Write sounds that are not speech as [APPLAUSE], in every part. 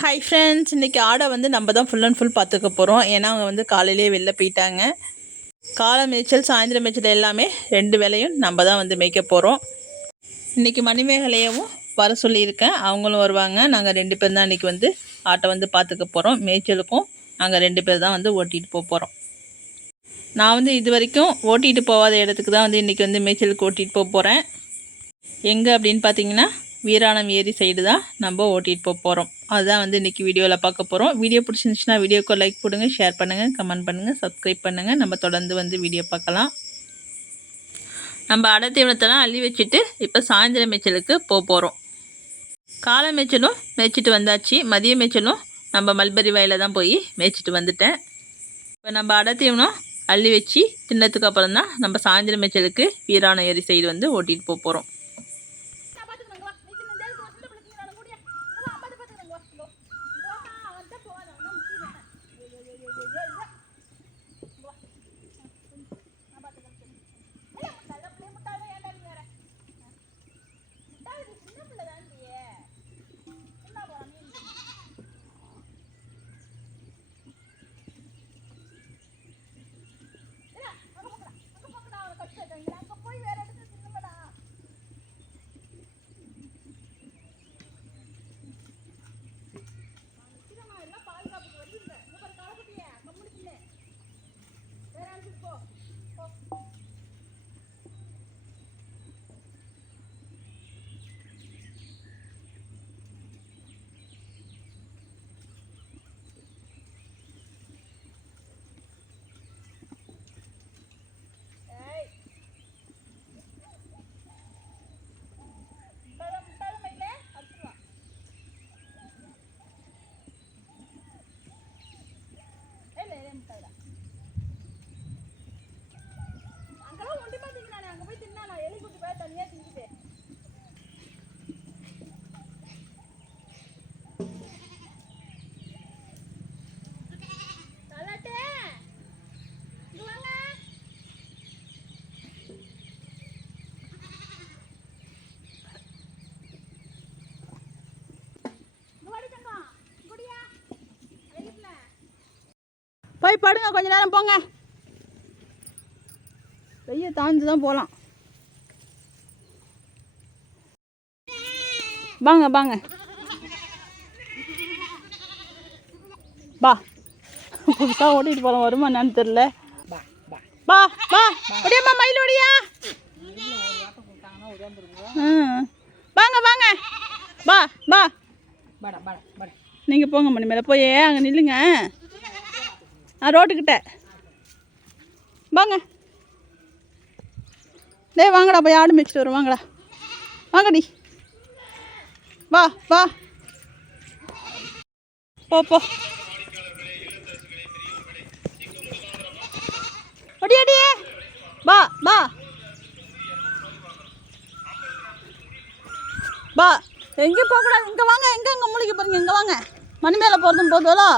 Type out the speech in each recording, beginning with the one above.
Hi friends இன்றைக்கி ஆடை வந்து நம்ம தான் ஃபுல் அண்ட் ஃபுல் பார்த்துக்க போகிறோம் ஏன்னா அவங்க வந்து காலையிலேயே வெளில போயிட்டாங்க. காலை மேய்ச்சல் சாயந்தரம் மேய்ச்சல் எல்லாமே ரெண்டு வேலையும் நம்ம தான் வந்து மேய்க்க போகிறோம் இன்றைக்கி மணிமேகலையவும் வர சொல்லியிருக்கேன். அவங்களும் வருவாங்க. நாங்கள் ரெண்டு பேர் தான் இன்றைக்கி வந்து ஆட்டை வந்து பார்த்துக்க போகிறோம் மேய்ச்சலுக்கும் நாங்கள் ரெண்டு பேர் தான் வந்து ஓட்டிகிட்டு போக போகிறோம் நான் வந்து இது வரைக்கும் ஓட்டிகிட்டு போகாத இடத்துக்கு தான் வந்து இன்றைக்கி வந்து மேய்ச்சலுக்கு ஓட்டிகிட்டு போக போகிறேன் எங்கே அப்படின்னு பார்த்தீங்கன்னா வீராணம் ஏரி சைடு தான் நம்ம ஓட்டிகிட்டு போக போகிறோம் அதுதான் வந்து இன்றைக்கி வீடியோவில் பார்க்க போகிறோம் வீடியோ பிடிச்சிருந்துச்சுன்னா வீடியோக்கு லைக் போடுங்க ஷேர் பண்ணுங்கள் கமெண்ட் பண்ணுங்கள் சப்ஸ்கிரைப் பண்ணுங்கள் நம்ம தொடர்ந்து வந்து வீடியோ பார்க்கலாம். நம்ம அடத்தீவனத்தெல்லாம் அள்ளி வச்சுட்டு இப்போ சாயந்தர மேய்ச்சலுக்கு போக போகிறோம் காலை மேய்ச்சலும் மேய்ச்சிட்டு வந்தாச்சு. மதிய மேய்ச்சலும் நம்ம மல்பரி வயலில் தான் போய் மேய்ச்சிட்டு வந்துட்டேன். இப்போ நம்ம அடை தீவனம் அள்ளி வச்சு தின்னத்துக்கு அப்புறம் தான் நம்ம சாயந்தரம் மேய்ச்சலுக்கு வீராணம் ஏரி சைடு வந்து ஓட்டிகிட்டு போக போகிறோம் போய் படுங்க கொஞ்ச நேரம் போங்க. வெய்ய தாழ்ந்து தான் போகலாம் வாங்க வாங்க. பா. புதுசாக ஓட்டிகிட்டு போகலாம் வருமா என்னன்னு தெரில பா பா. ஒடியாம்மா மயில் ஒடியா? வாங்க வாங்க. பா பா. நீங்கள் போங்க மணி மேலே. போய் அங்கே நில்லுங்க. ஆ ரோட்டுக்கிட்ட. வாங்க. டேய் வாங்கடா போய் ஆடு மேய்ச்சிட்டு வரும் வாங்கடா. வாங்கடி. வா வா. போ போ. அடி அடியே பா பா பா எங்கேயும் போகக்கூடாது. இங்கே வாங்க எங்கே இங்கே முழிக்க போகிறீங்க இங்கே வாங்க. மணி மேலே போகிறதும் போதுவலோ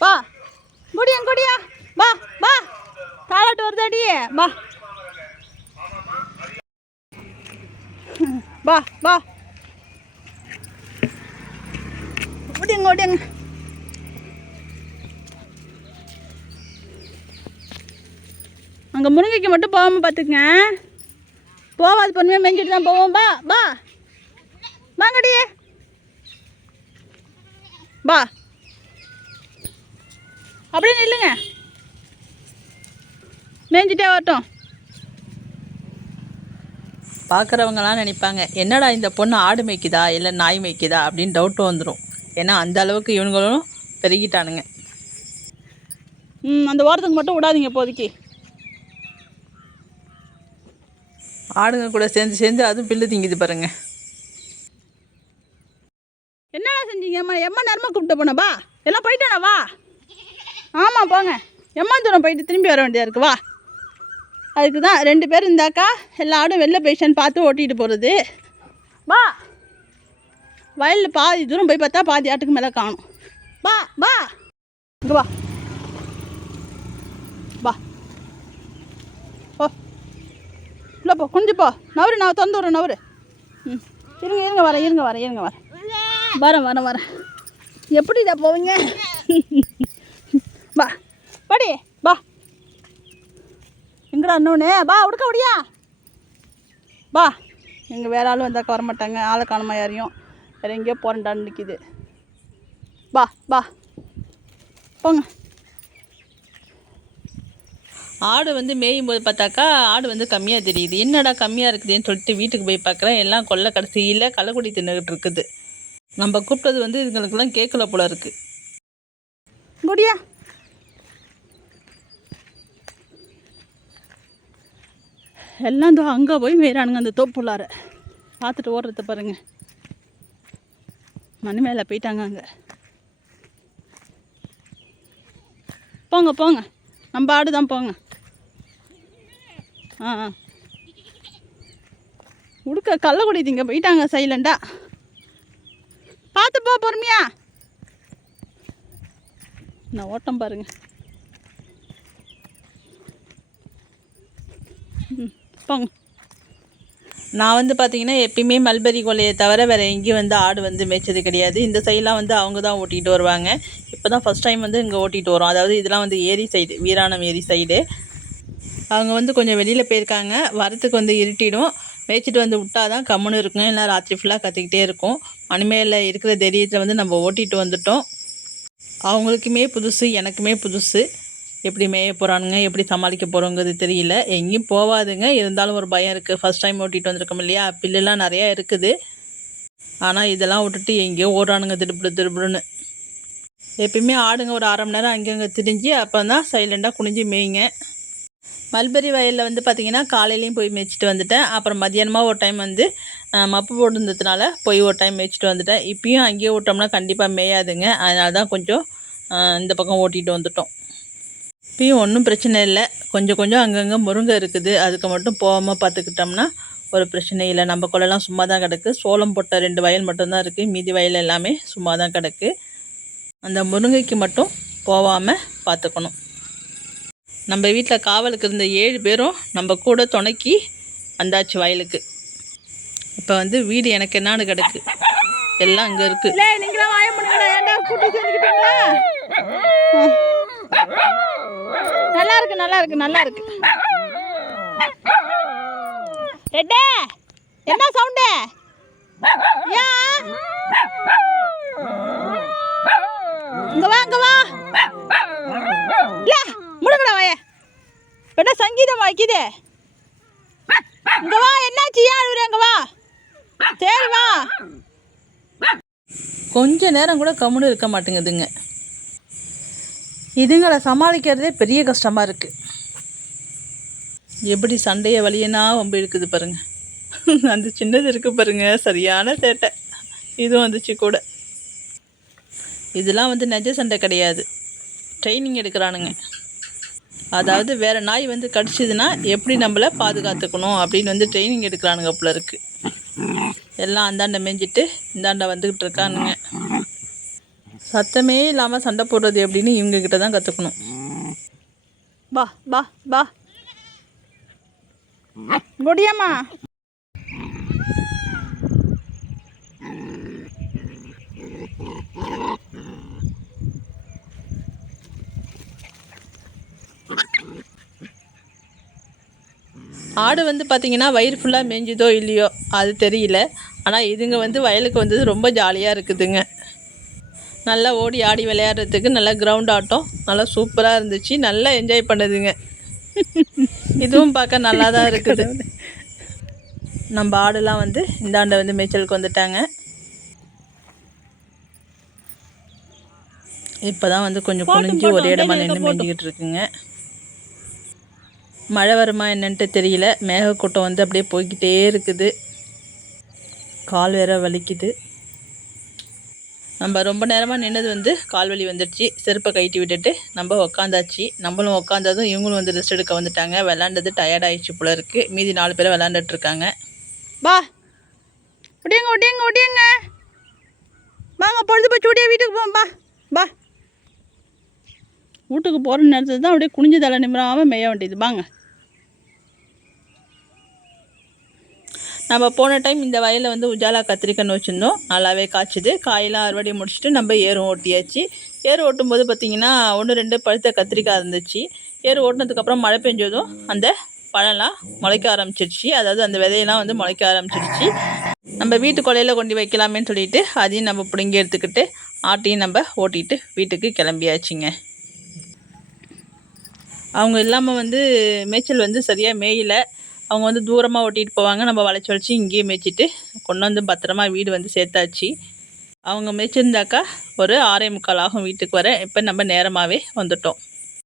பா குடியா குடியா பா பா தாளாட்டு பா பா பா ஓடிங்க ஓடிங்க. அங்கே முருங்கைக்கு மட்டும் போகாமல் பார்த்துக்குங்க போவாது பொண்ணுமே மெஞ்சிட்டு தான் போவோம். பா பா வாங்கடியே பா அப்படியே நில்லுங்க. மேய்ஞ்சிட்டே வரட்டும். பார்க்குறவங்களாம் நினைப்பாங்க என்னடா இந்த பொண்ணு ஆடு மேய்க்குதா இல்லை நாய் மேய்க்குதா? அப்படின்னு டவுட்டு வந்துடும் ஏன்னா அந்த அளவுக்கு இவங்களும் பெருகிட்டானுங்க. ம் அந்த வாரத்துக்கு மட்டும் விடாதீங்க இப்போதைக்கு. ஆடுங்க கூட சேர்ந்து சேர்ந்து அதுவும் பில்லு திங்குது பாருங்க. என்னடா செஞ்சீங்க? அம்மா எம்மா நேரமாக கூப்பிட்டு போன வா. எல்லாம் போயிட்டானா வா. ஆமாம் போங்க. எம்மா தூரம் போயிட்டு திரும்பி வர வேண்டியதா இருக்கு வா. அதுக்கு தான் ரெண்டு பேர் இருந்தாக்கா எல்லா ஆடும் வெளில பேஷன் பார்த்து ஓட்டிகிட்டு போகிறது வா. வயலில் பாதி தூரம் போய் பார்த்தா பாதி ஆட்டுக்கு மேலே காணும். வா வா. இங்கே வா. வா. ஓ இல்லை போ. குஞ்சு போ. நவரு நான் திறந்து விட்றேன் நவரு. ம். இருங்க இருங்க வரேன் இருங்க வரேன் இருங்க வரேன். வரேன் வரேன் வரேன். எப்படிடா போவீங்க? [LAUGHS] வா. படி. எங்கடா இன்னொன்று வா உடுக்க முடியா வா. எங்கள் வேற ஆளும் வந்தாக்க வர மாட்டாங்க ஆளை காணுமா யாரையும் வேற எங்கேயோ போகிறேன்டான்னு நிற்கிது வா வா. போங்க. ஆடு வந்து மேயும் போது பார்த்தாக்கா ஆடு வந்து கம்மியாக தெரியுது. என்னடா கம்மியாக இருக்குதுன்னு சொல்லிட்டு வீட்டுக்கு போய் பார்க்குறேன். எல்லாம் கொல்லை கடைசியில் கள்ளக்குடி தின்னுக்கிட்டு இருக்குது. நம்ம கூப்பிட்டது வந்து இதுங்களுக்கெல்லாம் கேட்கல போல இருக்குது குடியா எல்லாம் தோ அங்கே போய் மேய்றானுங்க அந்த தோப்புள்ளார. பார்த்துட்டு ஓடுறத பாருங்க. மணி மேலே போயிட்டாங்க அங்கே. போங்க போங்க. நம்ம ஆடு தான் போங்க. ஆ ஆ. உடுக்க கள்ளக்குடி திங்க போயிட்டாங்க சைலண்டா. பார்த்து போ பொறுமையா. நான் ஓட்டம் பாருங்கள் ம் போங்க நான் வந்து பார்த்தீங்கன்னா எப்பயுமே மல்பெரி கொல்லையை தவிர வேறு எங்கேயும் வந்து ஆடு வந்து மேய்ச்சது கிடையாது. இந்த சைடெலாம் வந்து அவங்க தான் ஓட்டிகிட்டு வருவாங்க. இப்போ தான் ஃபஸ்ட் டைம் வந்து இங்கே ஓட்டிகிட்டு வரோம். அதாவது இதெல்லாம் வந்து ஏரி சைடு வீராணம் ஏரி சைடு அவங்க வந்து கொஞ்சம் வெளியில் போயிருக்காங்க. வரத்துக்கு வந்து இருட்டிடும். மேய்ச்சிட்டு வந்து விட்டால் தான் கம்முன்னு இருக்கும். இல்லை ராத்திரி ஃபுல்லாக கற்றுக்கிட்டே இருக்கும். மணிமேல இருக்கிற தைரியத்தில் வந்து நம்ம ஓட்டிகிட்டு வந்துட்டோம். அவங்களுக்குமே புதுசு எனக்குமே புதுசு. எப்படி மேய போகிறானுங்க எப்படி சமாளிக்க போகிறோங்கிறது தெரியல. எங்கேயும் போகாதுங்க இருந்தாலும் ஒரு பயம் இருக்குது ஃபஸ்ட் டைம் ஓட்டிகிட்டு வந்திருக்கோம் இல்லையா? பில்லுலாம் நிறையா இருக்குது. ஆனால் இதெல்லாம் விட்டுட்டு எங்கேயோ ஓடுறானுங்க திருப்பிடு திருப்பிடுன்னு. எப்பயுமே ஆடுங்க. ஒரு அரை மணி நேரம் அங்கங்கே திரிஞ்சு அப்போ தான் சைலண்டாக குனிஞ்சு மேய்ங்க. மல்பெரி வயலில் வந்து பார்த்திங்கன்னா காலையிலையும் போய் மேய்ச்சிட்டு வந்துட்டேன். அப்புறம் மதியானமாக ஒரு டைம் வந்து மப்பு போட்டிருந்ததுனால போய் ஒரு டைம் மேய்ச்சிட்டு வந்துட்டேன். இப்பயும் அங்கேயே விட்டோம்னா கண்டிப்பாக மேயாதுங்க. அதனால தான் கொஞ்சம் இந்த பக்கம் ஓட்டிகிட்டு வந்துட்டோம். இப்பயும் ஒன்றும் பிரச்சனை இல்லை. கொஞ்சம் கொஞ்சம் அங்கங்கே முருங்கை இருக்குது. அதுக்கு மட்டும் போகாமல் பார்த்துக்கிட்டோம்னா ஒரு பிரச்சனை இல்லை. நம்ம கொள்ளலாம் சும்மா தான் கிடக்கு. சோளம் போட்ட ரெண்டு வயல் மட்டும்தான் இருக்குது மீதி வயல் எல்லாமே சும்மா தான் கிடக்கு. அந்த முருங்கைக்கு மட்டும் போகாமல் பார்த்துக்கணும் நம்ம வீட்டில் காவலுக்கு இருந்த ஏழு பேரும் நம்ம கூட துணைக்கி வந்தாச்சு வயலுக்கு. இப்போ வந்து வீடு எனக்கு என்னான்னு கிடக்கு. எல்லாம் அங்கே இருக்குது நல்லா இருக்கு நல்லா இருக்கு நல்லா இருக்கு ரெட்டே என்ன சவுண்டு? ஏன் இங்க வா இங்க வா. இல்ல முடுங்கடா வாய. என்ன சங்கீதம் வாய்க்குது? இங்க வா என்னாச்சு? ஏன் அழுவுற? இங்க வா. சரி வா. கொஞ்ச நேரம் கூட கம்முன்னு இருக்க மாட்டேங்குதுங்க. இதுங்களை சமாளிக்கிறதே பெரிய கஷ்டமாக இருக்குது எப்படி சண்டையை வழியனா வம்பு இருக்குது பாருங்க. அந்த சின்னது இருக்கு பாருங்க சரியான சேட்டை. இதுவும் வந்துச்சு கூட. இதெல்லாம் வந்து நெஜ சண்டை கிடையாது. ட்ரைனிங் எடுக்கிறானுங்க. அதாவது வேறு நாய் வந்து கடிச்சிதுன்னா எப்படி நம்மளை பாதுகாத்துக்கணும் அப்படின்னு வந்து ட்ரைனிங் எடுக்கிறானுங்க போல இருக்குது எல்லாம் அந்தாண்ட மேய்ஞ்சிட்டு இந்தாண்ட வந்துக்கிட்டு இருக்கானுங்க. சத்தமே இல்லாமல் சண்டை போடுறது எப்படின்னு இவங்க கிட்ட தான் கற்றுக்கணும் பா பா பா குடியம்மா. ஆடு வந்து பார்த்திங்கன்னா வயிறு ஃபுல்லாக மேய்ஞ்சுதோ இல்லையோ அது தெரியல. ஆனால் இதுங்க வந்து வயலுக்கு வந்தது ரொம்ப ஜாலியாக இருக்குதுங்க. நல்லா ஓடி ஆடி விளையாடுறதுக்கு நல்லா கிரவுண்ட் ஆட்டம். நல்லா சூப்பராக இருந்துச்சு. நல்லா என்ஜாய் பண்ணுதுங்க. இதுவும் பார்க்க நல்லா தான் இருக்குது. நம்ம ஆடுலாம் வந்து இந்தாண்ட வந்து மேய்ச்சலுக்கு வந்துட்டாங்க. இப்போ தான் வந்து கொஞ்சம் குனிஞ்சு ஒரே இடமா நின்று மேய்ஞ்சிக்கிட்டு இருக்குங்க. மழை வருமா என்னன்ட்டு தெரியல. மேகக்கூட்டம் வந்து அப்படியே போய்க்கிட்டே இருக்குது. கால் வேற வலிக்குது. நம்ம ரொம்ப நேரமாக நின்னது வந்து கால் வலி வந்துடுச்சு செருப்பை கைட்டி விட்டுட்டு நம்ம உக்காந்தாச்சு. நம்மளும் உக்காந்ததும் இவங்களும் வந்து ரெஸ்ட் எடுக்க வந்துட்டாங்க. விளாண்டது டயர்டாயிடுச்சு போல இருக்குது மீதி நாலு பேர் விளாண்டுட்ருக்காங்க பா ஒடியங்க ஒடியங்க ஒடியங்க. வாங்க பொழுது போச்சு. ஒடியா வீட்டுக்கு போவோம் பா பா வீட்டுக்கு போகிற நேரத்தில் தான் அப்படியே குனிஞ்சு தலை நிமிடம் நிமிராமல் மேய வேண்டியது. வாங்க. நம்ம போன டைம் இந்த வயலில் வந்து உஜாலா கத்திரிக்கன்னு வச்சுருந்தோம். நல்லாவே காய்ச்சுது. காயெல்லாம் அறுவடை முடிச்சுட்டு நம்ம ஏரும் ஓட்டியாச்சு. ஏர் ஓட்டும்போது பார்த்திங்கன்னா ஒன்று ரெண்டு பழுத்த கத்திரிக்காய் இருந்துச்சு. ஏர் ஓட்டினதுக்கப்புறம் மழை பெஞ்சதும் அந்த பழம்லாம் முளைக்க ஆரம்பிச்சிருச்சு. அதாவது அந்த விதையெல்லாம் வந்து முளைக்க ஆரம்பிச்சிருச்சு. நம்ம வீட்டு கொலையில் கொண்டு வைக்கலாமேன்னு சொல்லிட்டு அதையும் நம்ம பிடுங்கி எடுத்துக்கிட்டு ஆட்டையும் நம்ம ஓட்டிட்டு வீட்டுக்கு கிளம்பியாச்சுங்க. அவங்க இல்லாமல் வந்து மேய்ச்சல் வந்து சரியாக மேயலை. அவங்க வந்து தூரமாக ஓட்டிகிட்டு போவாங்க. நம்ம வளைச்சி வளைச்சி இங்கேயே மேய்ச்சிட்டு கொண்டு வந்து பத்திரமா வீடு வந்து சேர்த்தாச்சு. அவங்க மேய்ச்சிருந்தாக்கா ஒரு ஆறே முக்கால் ஆகும் வீட்டுக்கு வர. இப்போ நம்ம நேரமாகவே வந்துட்டோம்.